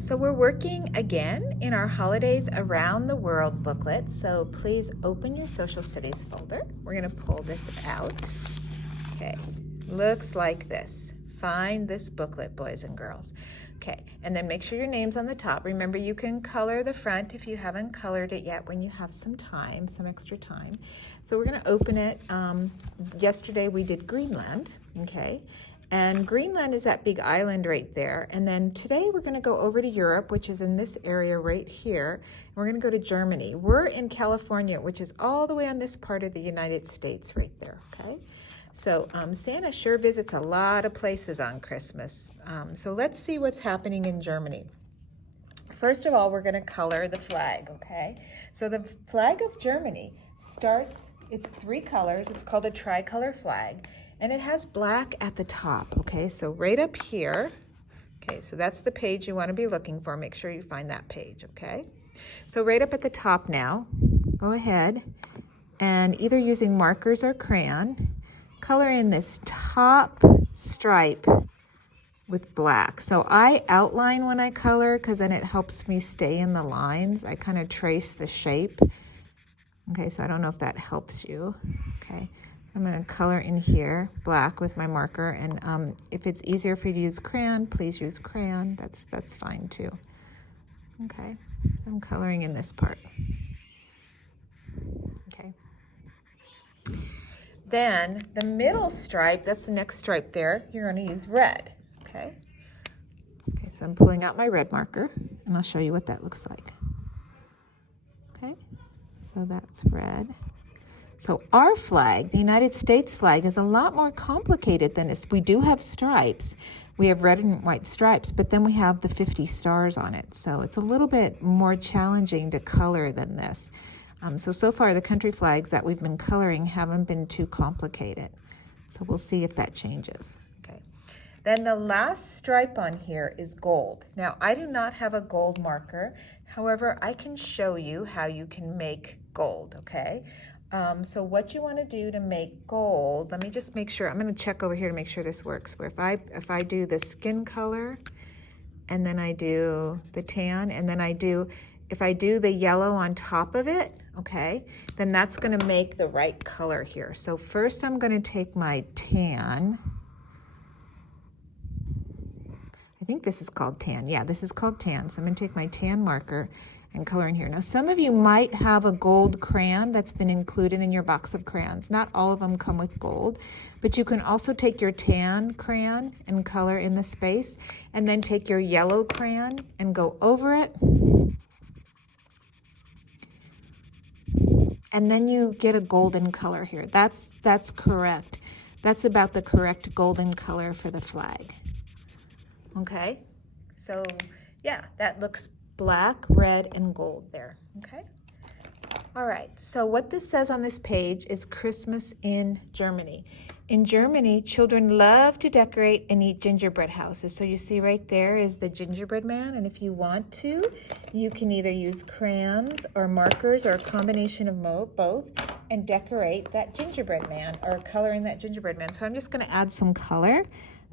So we're working again in our Holidays Around the World booklet. So please open your social studies folder. We're going to pull this out. Okay, looks like this. Find this booklet, boys and girls. Okay, and then make sure your name's on the top. Remember, you can color the front if you haven't colored it yet when you have some time, some extra time. So we're going to open it. Yesterday we did Greenland, okay? And Greenland is that big island right there. And then today we're going to go over to Europe, which is in this area right here. And we're going to go to Germany. We're in California, which is all the way on this part of the United States right there, okay? So Santa sure visits a lot of places on Christmas. So let's see what's happening in Germany. First of all, we're going to color the flag, okay? So the flag of Germany starts, it's 3 colors. It's called a tricolor flag. And it has black at the top, okay? So right up here, okay, so that's the page you want to be looking for. Make sure you find that page, okay? So right up at the top now, go ahead and either using markers or crayon, color in this top stripe with black. So I outline when I color because then it helps me stay in the lines. I kind of trace the shape. Okay, so I don't know if that helps you, okay? I'm going to color in here black with my marker, and if it's easier for you to use crayon, please use crayon. That's fine too. Okay, so I'm coloring in this part. Okay. Then the middle stripe, that's the next stripe there, you're going to use red. Okay. Okay, so I'm pulling out my red marker, and I'll show you what that looks like. Okay, so that's red. So our flag, the United States flag, is a lot more complicated than this. We do have stripes. We have red and white stripes, but then we have the 50 stars on it. So it's a little bit more challenging to color than this. So far the country flags that we've been coloring haven't been too complicated. So we'll see if that changes. Okay. Then the last stripe on here is gold. Now I do not have a gold marker. However, I can show you how you can make gold, okay? So what you want to do to make gold, let me just make sure, I'm going to check over here to make sure this works, where if I do the skin color, and then I do the tan, and then if I do the yellow on top of it, okay, then that's going to make the right color here. So first I'm going to take my tan. I think this is called tan. Yeah, this is called tan. So I'm going to take my tan marker and color in here. Now, some of you might have a gold crayon that's been included in your box of crayons. Not all of them come with gold, but you can also take your tan crayon and color in the space, and then take your yellow crayon and go over it. And then you get a golden color here. That's correct. That's about the correct golden color for the flag. Okay, so yeah, that looks black, red, and gold there, okay? All right, so what this says on this page is Christmas in Germany. In Germany, children love to decorate and eat gingerbread houses. So you see right there is the gingerbread man, and if you want to, you can either use crayons or markers or a combination of both and decorate that gingerbread man or color in that gingerbread man. So I'm just gonna add some color.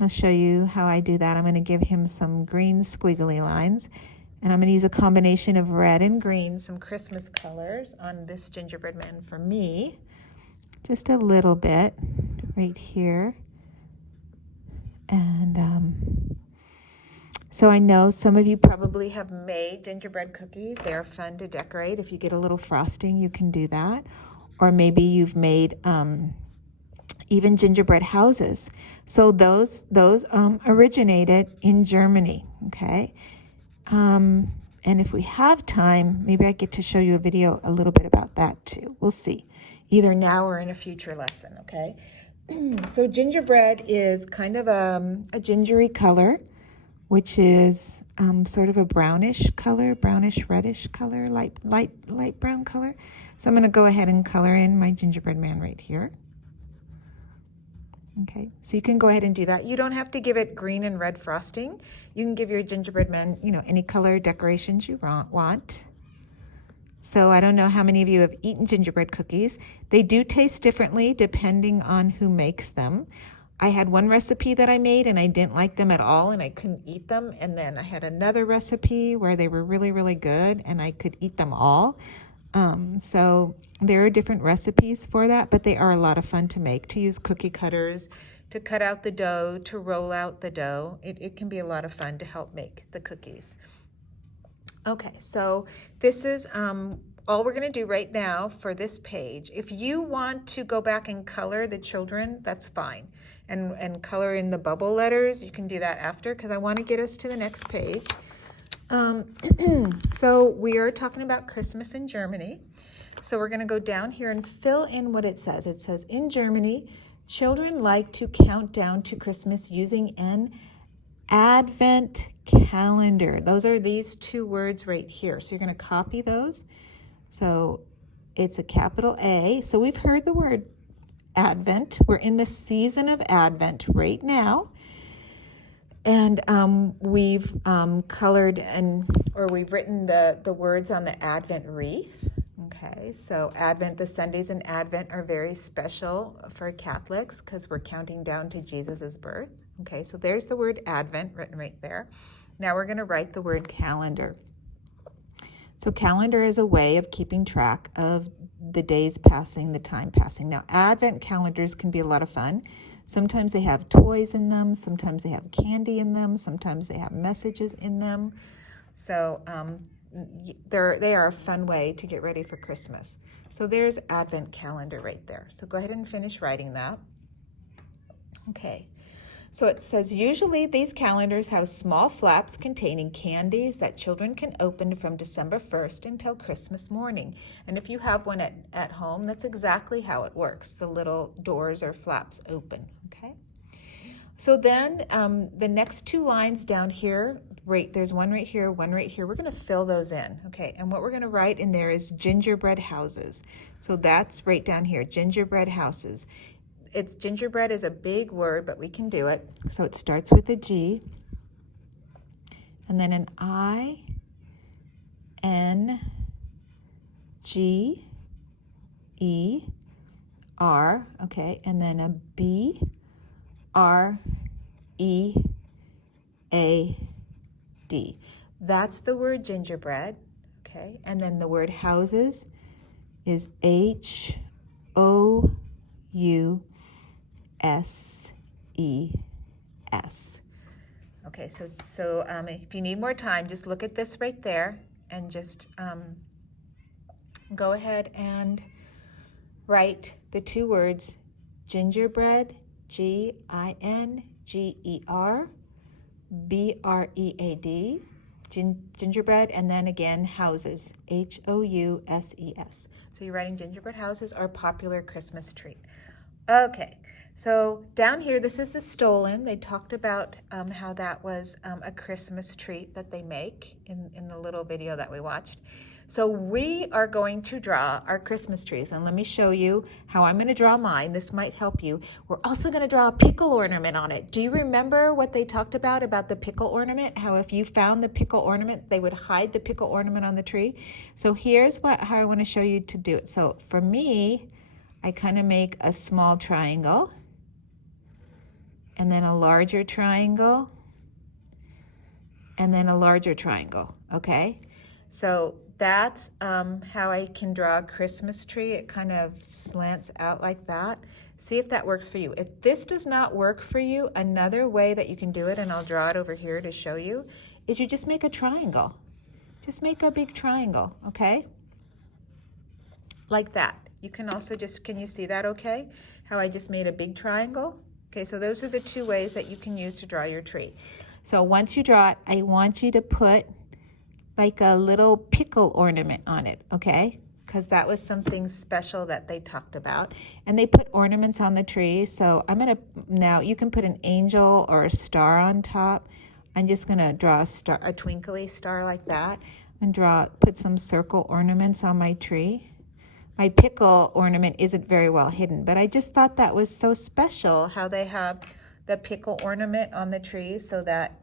I'll show you how I do that. I'm gonna give him some green squiggly lines. And I'm going to use a combination of red and green, some Christmas colors on this gingerbread man for me. Just a little bit right here. And so I know some of you probably have made gingerbread cookies. They're fun to decorate. If you get a little frosting, you can do that. Or maybe you've made even gingerbread houses. So those originated in Germany, okay? And if we have time, maybe I get to show you a video a little bit about that too. We'll see, either now or in a future lesson, okay? So gingerbread is kind of a gingery color, which is sort of a brownish color, brownish reddish color, light brown color. So I'm going to go ahead and color in my gingerbread man right here. Okay, so you can go ahead and do that. You don't have to give it green and red frosting. You can give your gingerbread man, any color decorations you want. So I don't know how many of you have eaten gingerbread cookies. They do taste differently depending on who makes them. I had one recipe that I made and I didn't like them at all and I couldn't eat them. And then I had another recipe where they were really, really good and I could eat them all. So there are different recipes for that, but they are a lot of fun to make, to use cookie cutters, to cut out the dough, to roll out the dough. It can be a lot of fun to help make the cookies. Okay, so this is all we're going to do right now for this page. If you want to go back and color the children, that's fine. And color in the bubble letters, you can do that after, because I want to get us to the next page. So we are talking about Christmas in Germany. So we're going to go down here and fill in what it says. It says, in Germany, children like to count down to Christmas using an Advent calendar. Those are these two words right here. So you're going to copy those. So it's a capital A. So we've heard the word Advent. We're in the season of Advent right now. And we've colored or we've written the words on the Advent wreath. Okay, so Advent, the Sundays in Advent are very special for Catholics because we're counting down to Jesus's birth. Okay, so there's the word Advent written right there. Now we're going to write the word calendar. So calendar is a way of keeping track of the days passing, the time passing. Now Advent calendars can be a lot of fun. Sometimes they have toys in them, sometimes they have candy in them, sometimes they have messages in them. So they are a fun way to get ready for Christmas. So there's Advent calendar right there. So go ahead and finish writing that. Okay. So it says, usually these calendars have small flaps containing candies that children can open from December 1st until Christmas morning. And if you have one at home, that's exactly how it works. The little doors or flaps open, okay? So then the next two lines down here, there's one right here, one right here. We're going to fill those in, okay? And what we're going to write in there is gingerbread houses. So that's right down here, gingerbread houses. Gingerbread is a big word, but we can do it. So it starts with a G, and then an I, N, G, E, R, okay, and then a B, R, E, A, D. That's the word gingerbread, okay? And then the word houses is H-O-U-S-E-S. Okay, so if you need more time, just look at this right there and just go ahead and write the two words gingerbread, G-I-N-G-E-R-B-R-E-A-D, gingerbread, and then again houses, H-O-U-S-E-S. So you're writing gingerbread houses or popular Christmas tree. Okay, so down here, this is the stollen. They talked about how that was a Christmas treat that they make in the little video that we watched. So we are going to draw our Christmas trees, and let me show you how I'm going to draw mine. This might help you. We're also going to draw a pickle ornament on it. Do you remember what they talked about the pickle ornament? How if you found the pickle ornament, they would hide the pickle ornament on the tree. So here's how I want to show you to do it. So for me, I kind of make a small triangle, and then a larger triangle, and then a larger triangle, okay? So that's how I can draw a Christmas tree. It kind of slants out like that. See if that works for you. If this does not work for you, another way that you can do it, and I'll draw it over here to show you, is you just make a triangle. Just make a big triangle, okay? Like that. You can also can you see that okay? How I just made a big triangle? Okay, so those are the two ways that you can use to draw your tree. So once you draw it, I want you to put like a little pickle ornament on it, okay? Because that was something special that they talked about. And they put ornaments on the tree. So now you can put an angel or a star on top. I'm just gonna draw a twinkly star like that, and put some circle ornaments on my tree. My pickle ornament isn't very well hidden, but I just thought that was so special how they have the pickle ornament on the tree so that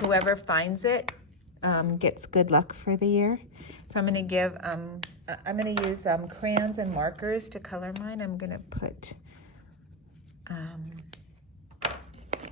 whoever finds it gets good luck for the year. So I'm going to use crayons and markers to color mine. I'm going to put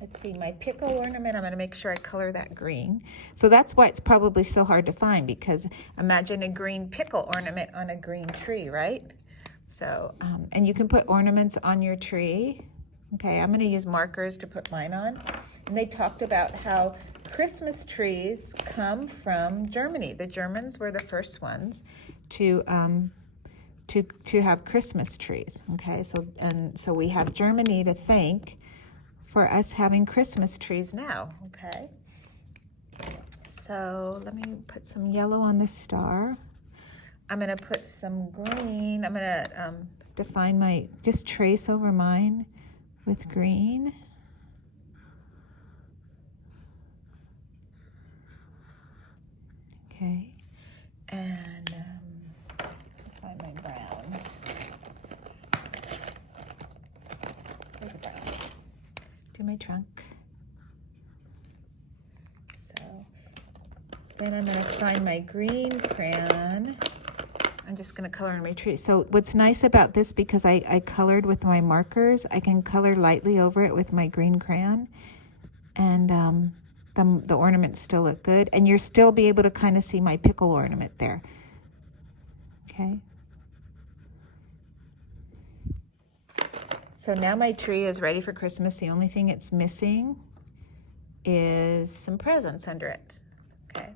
let's see, my pickle ornament, I'm going to make sure I color that green. So that's why it's probably so hard to find, because imagine a green pickle ornament on a green tree, right? So, and you can put ornaments on your tree. Okay, I'm going to use markers to put mine on. And they talked about how Christmas trees come from Germany. The Germans were the first ones to have Christmas trees. Okay, so we have Germany to thank for us having Christmas trees now. Okay, so let me put some yellow on the star. I'm going to put some green. I'm going to define just trace over mine with green. Okay, and find my brown. There's a brown. Do my trunk. So then I'm going to find my green crayon. I'm just going to color in my tree. So what's nice about this, because I colored with my markers, I can color lightly over it with my green crayon, and the ornaments still look good, and you'll still be able to kind of see my pickle ornament there. Okay. So now my tree is ready for Christmas. The only thing it's missing is some presents under it. Okay.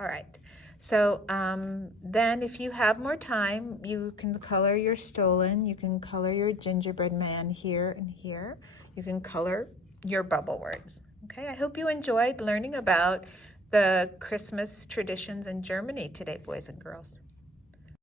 All right. So then if you have more time, you can color your Stollen, you can color your gingerbread man here and here. You can color your bubble words. Okay, I hope you enjoyed learning about the Christmas traditions in Germany today, boys and girls.